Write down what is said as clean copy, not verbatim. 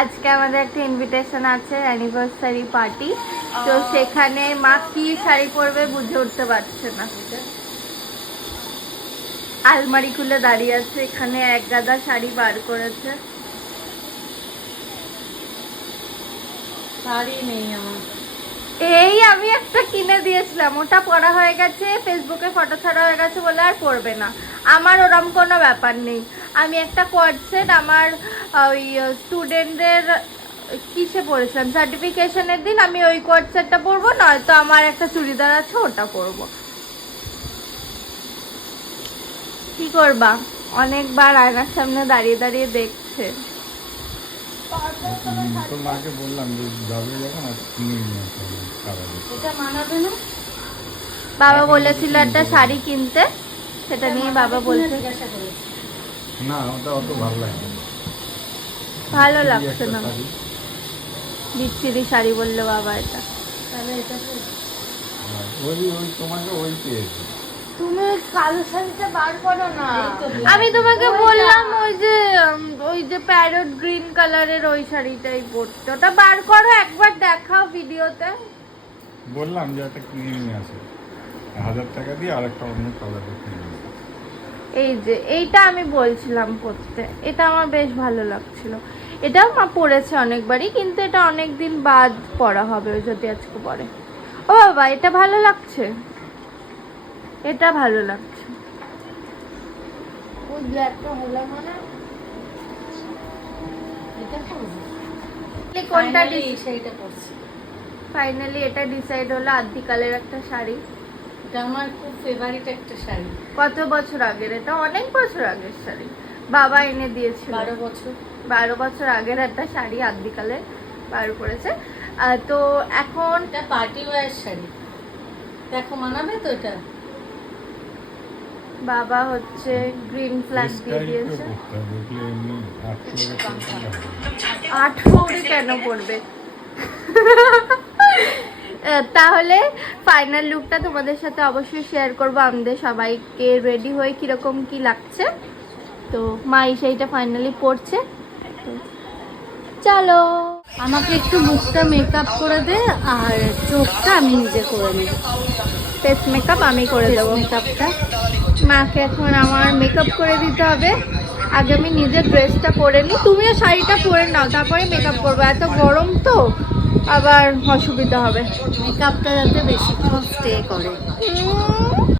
আজকে আমাদের একটা ইনভিটেশন আছে, অ্যানিভার্সারি পার্টি। তো সেখানে মা কি শাড়ি পরবে বুঝে উঠতে পারছে না। আলমারি খুলে দাঁড়িয়ে আছে, এখানে এক গাদা শাড়ি বার করেছে। শাড়ি নেই আমার। এই আমি একটা কিনে দিয়েছিলাম, ওটা পরা হয়ে গেছে, ফেসবুকে ফটো ছাড়া হয়ে গেছে বলে আর পরবে না। আমার ওরম কোনো ব্যাপার নেই। আমি একটা কোয়ার্ড সেট আমার ওই স্টুডেন্টদের কিসে পড়েছিলাম, সার্টিফিকেশনের দিন, আমি ওই কোয়ার্ড সেটটা পরবো, নয়তো আমার একটা চুড়িদার আছে ওটা পরবো। কি করবা, অনেকবার আয়নার সামনে দাঁড়িয়ে দাঁড়িয়ে দেখছে। তোর মাকে বললাম যে যাবে যখন আর কিনে নিয়ে আসতে হবে খাবারে। এটা মানাবে না। বাবা বলেছিল একটা শাড়ি কিনতে, সেটা নিয়ে বাবা বলছে জিজ্ঞাসা করেছি। না ওটা অত ভালো লাগে না। ভালো কি লাগছে একটা না। শাড়ি। বিচ্ছিরি শাড়ি বললো বাবা এটা। তাহলে এটা তো ওই ওই তোমাকে ওই পেয়েছে। তুমি কালো শাড়িটা বার করো না। এই তো আমি তোমাকে বললাম ওই যে প্যারট গ্রিন কালারের ওই শাড়িটাই পরতে, ওটা বার করো, একবার দেখাও ভিডিওতে। বললাম যে একটা কিনে নিয়ে আসে 1000 টাকা দিয়ে আর একটা অন্য কালারের কিনে নিয়ে আসে। এই যে এইটা আমি বলছিলাম পরতে, এটা আমার বেশ ভালো লাগছিল। এটাও মা পরেছে অনেকবারই, কিন্তু এটা অনেক দিন বাদ পরা হবে যদি আজকে পরে। ও বাবা, এটা ভালো লাগছে, এটা ভালো লাগছে। ওই ব্ল্যাকটা হলো মানে এটা করবো। কোনটা Finally সেইটা পরছি। ফাইনালি এটা ডিসাইড হলো, আদ্যিকালের একটা শাড়ি। এটা আমার খুব ফেভারিট একটা শাড়ি। কত বছর আগের, এটা অনেক বছর আগের শাড়ি, বাবা এনে দিয়েছিল। 12 বছর। 12 বছর আগের একটা শাড়ি আদ্যিকালে বার করেছে। তো এখন এটা পার্টি ওয়্যার শাড়ি। দেখো মানাবে তো এটা? বাবা হচ্ছে গ্রিন ফ্ল্যাগ দিয়ে স্টাইল দিয়েছে। করতে হবে, দেখলে এমনি 800 টাকা হবে। 8 কেন পড়বে? তাহলে ফাইনাল লুকটা তোমাদের সাথে অবশ্যই শেয়ার করবো, আমাদের সবাইকে রেডি হয়ে কিরকম কি লাগছে। তো মা এই শাড়িটা ফাইনালি পরছে। তো চলো, আমাকে একটু মুখটা মেকআপ করে দে আর চোখটা আমি নিজে করে নেব। ফেস মেকআপ আমি করে দেবো। মেকআপটা মাকে এখন আমার মেকআপ করে দিতে হবে। আগে আমি নিজের ড্রেসটা পরে নিই, তুমিও শাড়িটা পরে নাও, তারপরে মেকআপ করবো। এত গরম তো আবার অসুবিধা হবে। মেকআপটা যাতে বেশিক্ষণ স্টে করে।